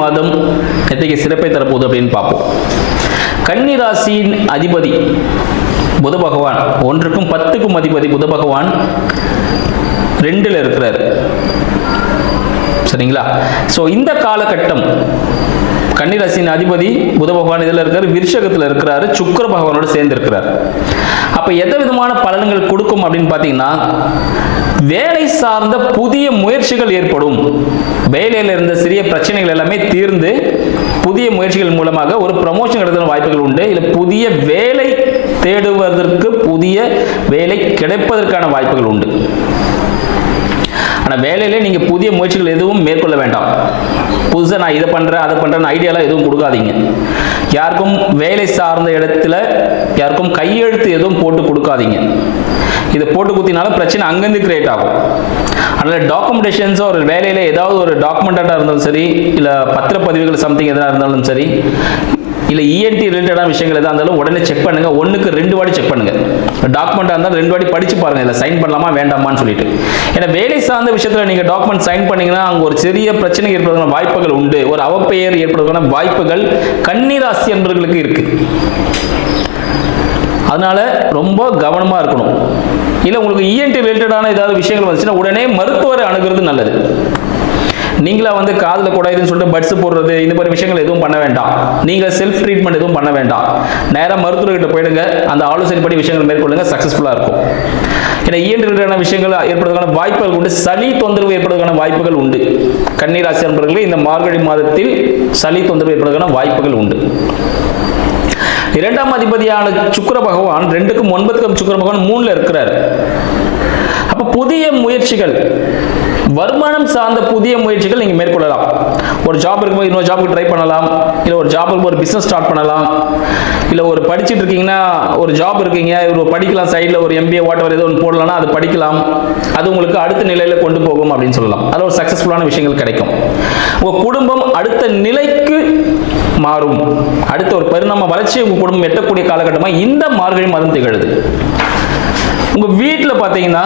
மாதம் எத்தகைய சிறப்பை தரப்போகுது அப்படின்னு பார்ப்போம். கன்னி ராசியின் அதிபதி புத பகவான் ஒன்றுக்கும் பத்துக்கும் அதிபதி புத பகவான் ரெண்டில் இருக்கிறார். சரிங்களா? ஸோ இந்த காலகட்டம் கன்னிராசியின் அதிபதி புத பகவான் இதில் இருக்கார் விருஷகத்தில் இருக்கிறாரு சுக்கர பகவானோடு சேர்ந்து இருக்கிறார் அப்போ எந்த விதமான பலன்கள் கொடுக்கும் அப்படின்னு பார்த்தீங்கன்னா வேலை சார்ந்த புதிய முயற்சிகள் ஏற்படும். வேலையில் இருந்த சிறிய பிரச்சனைகள் எல்லாமே தீர்ந்து புதிய முயற்சிகள் மூலமாக ஒரு ப்ரமோஷன் கிடைக்கிற வாய்ப்புகள் உண்டு. இல்லை புதிய வேலை தேடுவதற்கு புதிய வேலை கிடைப்பதற்கான வாய்ப்புகள் உண்டு. ஆனால் வேலையிலே நீங்கள் புதிய முயற்சிகள் எதுவும் மேற்கொள்ள வேண்டாம். புதுசாக நான் இதை பண்ணுறேன் அதை பண்ணுறேன் ஐடியாலாம் எதுவும் கொடுக்காதீங்க. யாருக்கும் வேலை சார்ந்த இடத்துல யாருக்கும் கையெழுத்து எதுவும் போட்டு கொடுக்காதீங்க. இதை போட்டு குத்தினாலும் பிரச்சனை அங்கேருந்து கிரியேட் ஆகும். அதனால் டாக்குமெண்டேஷன்ஸோ ஒரு வேலையில் ஏதாவது ஒரு டாக்குமெண்ட்டாக இருந்தாலும் சரி இல்லை பத்திரப்பதிவுகள் சம்திங் எதனா இருந்தாலும் சரி இல்லை இஎன்டி ரிலேட்டடான விஷயங்கள் எதாக இருந்தாலும் உடனே செக் பண்ணுங்க. ஒன்றுக்கு ரெண்டு வாட்டி செக் பண்ணுங்க. டாக்குமெண்ட்டாக இருந்தால் ரெண்டு வாட்டி படிச்சு பாருங்க. இல்லை சைன் பண்ணலாமா வேண்டாமான்னு சொல்லிட்டு. ஏன்னா வேலை சார்ந்த விஷயத்தில் நீங்கள் டாக்குமெண்ட் சைன் பண்ணீங்கன்னா அங்கே ஒரு சிறிய பிரச்சனை ஏற்படுவதற்கான வாய்ப்புகள் உண்டு. ஒரு அவப்பெயர் ஏற்படுவதற்கான வாய்ப்புகள் கன்னிராசி என்பவர்களுக்கு இருக்கு. அதனால ரொம்ப கவனமாக இருக்கணும். இல்லை உங்களுக்கு இஎன்டி ரிலேட்டடான ஏதாவது விஷயங்கள் வந்துச்சுன்னா உடனே மருத்துவரை அணுகிறது நல்லது. நீங்களா வந்து காதில் குடாயுதுன்னு சொல்லிட்டு பட்ஸ் போடுறது இந்த மாதிரி விஷயங்கள் எதுவும் பண்ண வேண்டாம். நீங்கள் செல்ஃப் ட்ரீட்மெண்ட் எதுவும் பண்ண வேண்டாம். நேராக மருத்துவர்கிட்ட போயிடுங்க அந்த ஆலோசனைப்படி விஷயங்கள் மேற்கொள்ளுங்க சக்ஸஸ்ஃபுல்லாக இருக்கும். ஏன்னா இயன்றிலான விஷயங்கள் ஏற்படுவதற்கான வாய்ப்புகள் உண்டு சளி தொந்தரவு ஏற்படுவதற்கான வாய்ப்புகள் உண்டு. கண்ணீராசி நண்பர்களே இந்த மார்கழி மாதத்தில் சளி தொந்தரவு ஏற்படுவதற்கான வாய்ப்புகள் உண்டு. இரண்டாம் அதிபதியான சுக்கர பகவான் ரெண்டுக்கும் ஒன்பதுக்கும் சுக்கர பகவான் மூணுல இருக்கிறார். அப்ப புதிய முயற்சிகள் வருமானம் சார்ந்த புதிய முயற்சிகள் நீங்க மேற்கொள்ளலாம். ஒரு ஜாப் இருக்கும்போது இன்னொரு ஜாபுக்கு ட்ரை பண்ணலாம். இல்லை ஒரு ஜாப் ஒரு பிசினஸ் ஸ்டார்ட் பண்ணலாம். இல்லை ஒரு படிச்சுட்டு இருக்கீங்கன்னா ஒரு ஜாப் இருக்கீங்க ஒரு படிக்கலாம் சைடில் ஒரு எம்பிஏ வாட்டவர் ஏதோ ஒன்று போடலாம்னா அது படிக்கலாம். அது உங்களுக்கு அடுத்த நிலையில கொண்டு போகும் அப்படின்னு சொல்லலாம். அதில் ஒரு சக்ஸஸ்ஃபுல்லான விஷயங்கள் கிடைக்கும். உங்க குடும்பம் அடுத்த நிலைக்கு மாறும். அடுத்த ஒரு பரிணாம வளர்ச்சியை உங்க குடும்பம் எட்டக்கூடிய காலகட்டமாக இந்த மார்கழி மாதம் திகழுது. உங்க வீட்டில் பார்த்தீங்கன்னா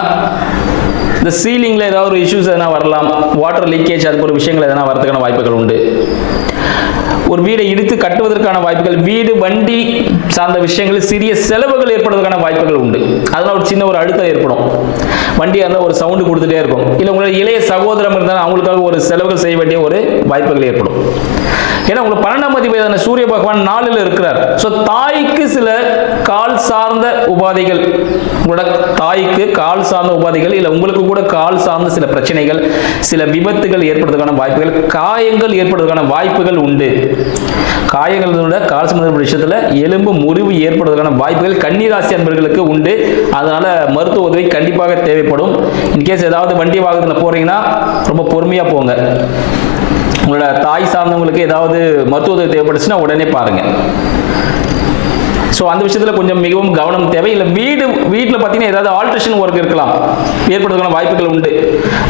இந்த சீலிங்கில் ஏதாவது ஒரு இஷ்யூஸ் எதனா வரலாம் வாட்டர் லீக்கேஜ் அது போன்ற விஷயங்கள் எதனா வரதுக்கான வாய்ப்புகள் உண்டு. ஒரு வீடை இடித்து கட்டுவதற்கான வாய்ப்புகள் வீடு வண்டி சார்ந்த விஷயங்கள் சிறிய செலவுகள் ஏற்படுவதற்கான வாய்ப்புகள் உண்டு. அதனால் ஒரு சின்ன ஒரு அழுத்தம் ஏற்படும். வண்டியாக இருந்தால் ஒரு சவுண்டு கொடுத்துட்டே இருக்கும். இல்லை உங்களோட இளைய சகோதரம் இருந்தால் அவங்களுக்காக ஒரு செலவுகள் செய்ய வேண்டிய ஒரு வாய்ப்புகள் ஏற்படும். ஏன்னா உங்களுக்கு பன்னெண்டாம் அதிபதியான சூரிய பகவான் நாளில் இருக்கிறார். ஸோ தாய்க்கு சில கால் சார்ந்த உபாதைகள். உங்களோட தாய்க்கு கால் சார்ந்த உபாதைகள் இல்லை உங்களுக்கு கூட கால் சார்ந்த சில பிரச்சனைகள் சில விபத்துகள் ஏற்படுவதற்கான வாய்ப்புகள் காயங்கள் ஏற்படுவதற்கான வாய்ப்புகள் உண்டு. காயங்கள் விட கால் சம்பந்த விஷயத்தில் எலும்பு முறிவு ஏற்படுறதுக்கான வாய்ப்புகள் கன்னிராசி அன்பர்களுக்கு உண்டு. அதனால மருத்துவ உதவி கண்டிப்பாக தேவைப்படும். இன்கேஸ் ஏதாவது வண்டி வாகனத்தில் போறீங்கன்னா ரொம்ப பொறுமையாக போங்க. உங்களோட தாய் சார்ந்தவங்களுக்கு ஏதாவது மருத்துவ உதவி தேவைப்படுச்சுன்னா உடனே பாருங்க. ஸோ அந்த விஷயத்தில் கொஞ்சம் மிகவும் கவனம் தேவை. இல்லை வீடு வீட்டில் பார்த்தீங்கன்னா ஏதாவது ஆல்ட்ரேஷன் ஒர்க் இருக்கலாம். ஏற்படுறதுக்கான வாய்ப்புகள் உண்டு.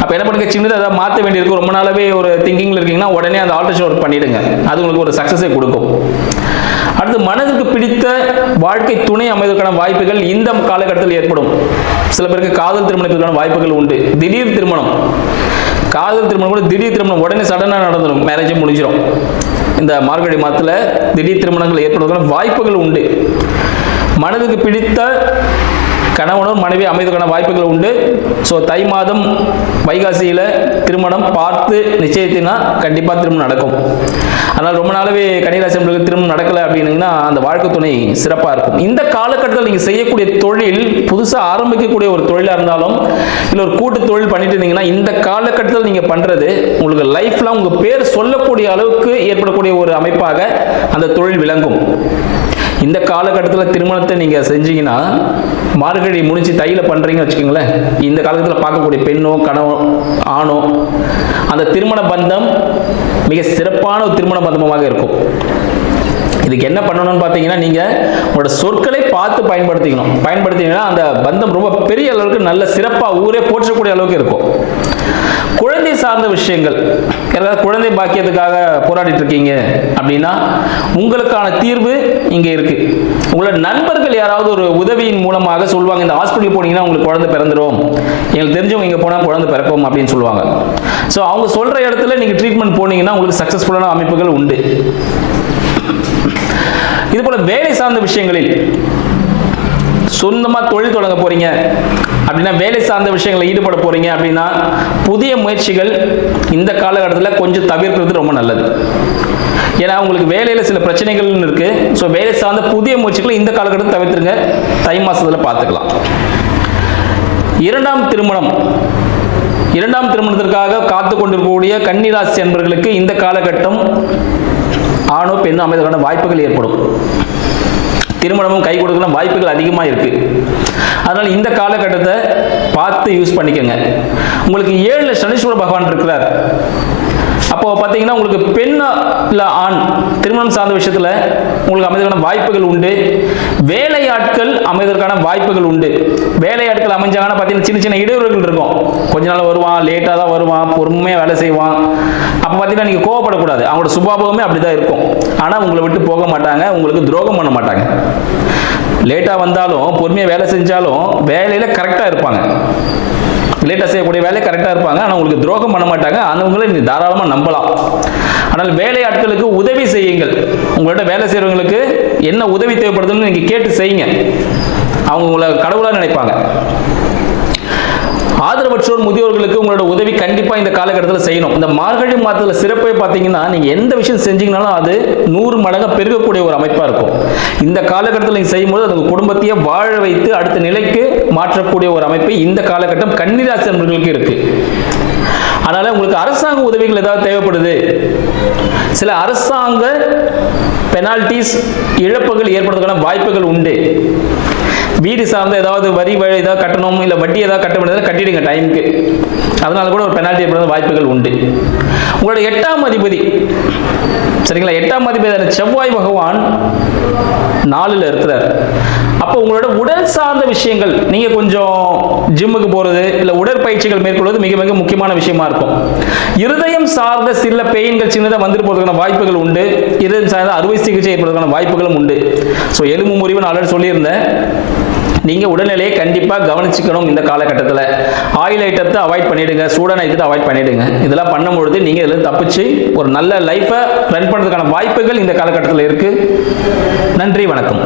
அப்போ என்ன பண்ணுங்க? சின்னதாக ஏதாவது மாற்ற வேண்டியிருக்கும் ரொம்ப நாளாவே ஒரு திங்கிங்கில் இருக்கீங்கன்னா உடனே அந்த ஆல்ட்ரேஷன் ஒர்க் பண்ணிடுங்க. அது உங்களுக்கு ஒரு சக்ஸஸை கொடுக்கும். அடுத்து மனதுக்கு பிடித்த வாழ்க்கை துணை அமைவதற்கான வாய்ப்புகள் இந்த காலகட்டத்தில் ஏற்படும். சில பேருக்கு காதல் திருமணத்திற்கான வாய்ப்புகள் உண்டு. திடீர் திருமணம். காதல் திருமணம் கூட திடீர் திருமணம் உடனே சடனாக நடந்துடும் மேரேஜே முடிஞ்சிடும் இந்த மார்கழி மாதத்தில் திடீர் திருமணங்கள் ஏற்படுவதற்கான வாய்ப்புகள் உண்டு. மனதுக்கு பிடித்த கணவனும் மனைவி அமைவதற்கான வாய்ப்புகள் உண்டு. ஸோ தை மாதம் வைகாசியில் திருமணம் பார்த்து நிச்சயத்தினா கண்டிப்பாக திருமணம் நடக்கும். அதனால் ரொம்ப நாளாவே கன்னிராசி நண்பர்களுக்கு திருமணம் நடக்கலை அப்படின்னீங்கன்னா அந்த வாழ்க்கை துணை சிறப்பாக இருக்கும். இந்த காலகட்டத்தில் நீங்கள் செய்யக்கூடிய தொழில் புதுசாக ஆரம்பிக்கக்கூடிய ஒரு தொழிலாக இருந்தாலும் இல்லை ஒரு கூட்டு தொழில் பண்ணிட்டு இருந்தீங்கன்னா இந்த காலகட்டத்தில் நீங்கள் பண்ணுறது உங்களுக்கு லைஃப்லாம் உங்கள் பேர் சொல்லக்கூடிய அளவுக்கு ஏற்படக்கூடிய ஒரு அமைப்பாக அந்த தொழில் விளங்கும். இந்த காலகட்டத்தில் திருமணத்தை நீங்கள் செஞ்சீங்கன்னா மார்கழி முடிஞ்சு தையில் பண்ணுறீங்கன்னு வச்சுக்கோங்களேன். இந்த காலகட்டத்தில் பார்க்கக்கூடிய பெண்ணோ கணவோ ஆணோ அந்த திருமண பந்தம் மிக சிறப்பான ஒரு திருமண பந்தமாக இருக்கும். இதுக்கு என்ன பண்ணணும்னு பார்த்தீங்கன்னா நீங்கள் உங்களோட சொற்களை பார்த்து பயன்படுத்திக்கணும். பயன்படுத்திங்கன்னா அந்த பந்தம் ரொம்ப பெரிய அளவுக்கு நல்ல சிறப்பாக ஊரே போற்றக்கூடிய அளவுக்கு இருக்கும். குழந்தை சார்ந்த விஷயங்கள். யாராவது குழந்தை பாக்கியத்துக்காக போராடிட்டு இருக்கீங்க அப்படின்னா உங்களுக்கான தீர்வு இங்கே இருக்கு. உங்களோட நண்பர்கள் யாராவது ஒரு உதவியின் மூலமாக சொல்லுவாங்க இந்த ஹாஸ்பிட்டல் போனீங்கன்னா உங்களுக்கு குழந்தை பிறந்துடும் எங்களுக்கு தெரிஞ்சவங்க இங்கே போனால் குழந்தை பிறப்போம் அப்படின்னு சொல்லுவாங்க. ஸோ அவங்க சொல்கிற இடத்துல நீங்கள் ட்ரீட்மெண்ட் போனீங்கன்னா உங்களுக்கு சக்ஸஸ்ஃபுல்லான அமைப்புகள் உண்டு. இது போல வேலை சார்ந்த விஷயங்களில் சொந்தமாக தொழில் தொடங்க போறீங்க. அப்படின்னா வேலை சார்ந்த விஷயங்களில் ஈடுபட போறீங்க அப்படின்னா புதிய முயற்சிகள் இந்த காலகட்டத்தில் கொஞ்சம் தவிர்க்கிறது ரொம்ப நல்லது. ஏன்னா உங்களுக்கு வேலையில் சில பிரச்சனைகள் இருக்கு. ஸோ வேலை சார்ந்த புதிய முயற்சிகளை இந்த காலகட்டத்தில் தவிர்த்துருங்க. தை மாசத்தில் பார்த்துக்கலாம். இரண்டாம் திருமணம். இரண்டாம் திருமணத்திற்காக காத்து கொண்டிருக்கக்கூடிய கன்னிராசி அன்பர்களுக்கு இந்த காலகட்டம் ஆணோ பெண்ணோ அமைதற்கான வாய்ப்புகள் ஏற்படும். திருமணமும் கை கொடுக்கலாம் வாய்ப்புகள் அதிகமாக இருக்குது அதனால் இந்த காலகட்டத்தை பார்த்து யூஸ் பண்ணிக்கோங்க. உங்களுக்கு ஏழில் சனீஸ்வர பகவான் இருக்கிறார். அப்போ பார்த்தீங்கன்னா உங்களுக்கு பெண் இல்லை ஆண் திருமணம் சார்ந்த விஷயத்தில் உங்களுக்கு அமைதற்கான வாய்ப்புகள் உண்டு. வேலையாட்கள் அமைதற்கான வாய்ப்புகள் உண்டு. வேலையாட்கள் அமைஞ்சாங்கன்னா பார்த்தீங்கன்னா சின்ன சின்ன இடையூறுகள் இருக்கும். கொஞ்ச நாள் வருவான் லேட்டாக தான் வருவான் பொறுமையாக வேலை செய்வான். அப்போ பார்த்தீங்கன்னா நீங்கள் கோவப்படக்கூடாது. அவங்களோட சுபாவமே அப்படி தான் இருக்கும். ஆனால் உங்களை விட்டு போக மாட்டாங்க உங்களுக்கு துரோகம் பண்ண மாட்டாங்க. லேட்டாக வந்தாலும் பொறுமையாக வேலை செஞ்சாலும் வேலையில் கரெக்டாக இருப்பாங்க. லேட்டாக செய்யக்கூடிய வேலை கரெக்டாக இருப்பாங்க. ஆனால் உங்களுக்கு துரோகம் பண்ண மாட்டாங்க. அவங்கள நீங்கள் தாராளமாக நம்பலாம். ஆனால் வேலையாட்களுக்கு உதவி செய்யுங்கள். உங்கள்கிட்ட வேலை செய்கிறவங்களுக்கு என்ன உதவி தேவைப்படுதுன்னு நீங்கள் கேட்டு செய்யுங்க. அவங்க உங்களை கடவுளாக நினைப்பாங்க. ஆதரவற்றோர் முதியோர்களுக்கு உங்களோட உதவி கண்டிப்பாக இந்த காலகட்டத்தில் செய்யணும். இந்த மார்கழி மாதத்தில் சிறப்பை பார்த்தீங்கன்னா நீங்கள் எந்த விஷயம் செஞ்சீங்கனாலும் அது நூறு மடங்கு பெருகக்கூடிய ஒரு அமைப்பாக இருக்கும். இந்த காலகட்டத்தில் நீங்கள் செய்யும்போது அது குடும்பத்தையே வாழ வைத்து அடுத்த நிலைக்கு மாற்றக்கூடிய ஒரு அமைப்பு இந்த காலகட்டம் கன்னிராசி நண்பர்களுக்கு இருக்கு. அதனால உங்களுக்கு அரசாங்க உதவிகள் ஏதாவது தேவைப்படுது? சில அரசாங்க பெனால்டிஸ் இழப்புகள் ஏற்படுறதுக்கான வாய்ப்புகள் உண்டு. வீடு சார்ந்த ஏதாவது வரி வழி ஏதாவது கட்டணும் இல்லை வட்டி ஏதாவது கட்ட வேண்டியதை கட்டிடுங்க டைமுக்கு அதனால கூட ஒரு பெனால்ட்டி ஏற்படுற வாய்ப்புகள் உண்டு. உங்களோட எட்டாம் அதிபதி சரிங்களா? எட்டாம் அதிபதியான செவ்வாய் பகவான் நாலில் இருக்கிறார். அப்போ உங்களோட உடல் சார்ந்த விஷயங்கள் நீங்க கொஞ்சம் ஜிம்முக்கு போறது இல்லை உடற்பயிற்சிகள் மேற்கொள்வது மிக மிக முக்கியமான விஷயமா இருக்கும். இருதயம் சார்ந்த சில பெயின்கள் சின்னதாக வந்துட்டு போறதுக்கான வாய்ப்புகள் உண்டு. இருதயம் சார்ந்த அறுவை சிகிச்சை ஏற்படுவதற்கான வாய்ப்புகளும் உண்டு. ஸோ எலும்பு முறிவு நான் ஆல்ரெடி சொல்லியிருந்தேன். நீங்கள் உடல்நிலையை கண்டிப்பாக கவனிச்சுக்கணும் இந்த காலகட்டத்தில். ஆயில் ஐட்டத்தை அவாய்ட் பண்ணிடுங்க சூடான ஐட்டத்தை அவாய்ட் பண்ணிடுங்க. இதெல்லாம் பண்ணும்பொழுது நீங்கள் இதில் தப்பிச்சு ஒரு நல்ல லைஃப்பை ரன் பண்ணுறதுக்கான வாய்ப்புகள் இந்த காலகட்டத்தில் இருக்குது நன்றி வணக்கம்.